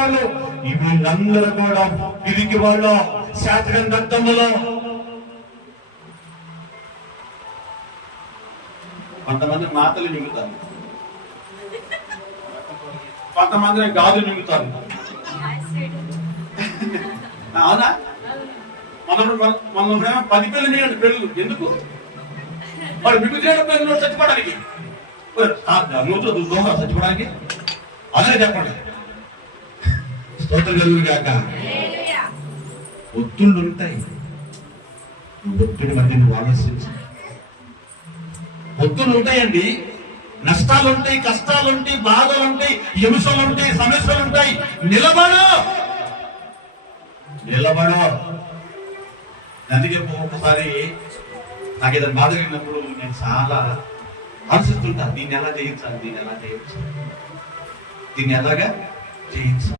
వాళ్ళు వీళ్ళందరూ కూడా పిరికి వాళ్ళు శాతకం దత్తములో. కొంతమంది మాతలు మింగుతారు, కొంతమంది గాజు మింగుతారు. అవునా? మనం 10 పెళ్ళి పెళ్ళు ఎందుకు వాడు మిగులు పెళ్ళి చచ్చిపోవడానికి చచ్చిపోవడానికి అదే చెప్పండి. స్తోత్రం కలుగుగాక. ఒత్తుళ్ళు ఉంటాయి, ఒత్తిడి మధ్య నువ్వు ఆలోచించు. ఒత్తులు ఉంటాయండి, నష్టాలు ఉంటాయి, కష్టాలు ఉంటాయి, బాధలు ఉంటాయి, హింసలు ఉంటాయి, సమస్యలు ఉంటాయి. నిలబడు. అందుకే ఒక్కొక్కసారి నాకు ఏదైనా బాధ కలిగినప్పుడు నేను చాలా ఆలోచిస్తుంటా, దీన్ని ఎలా చేయించాలి, దీన్ని ఎలాగా చేయించాలి.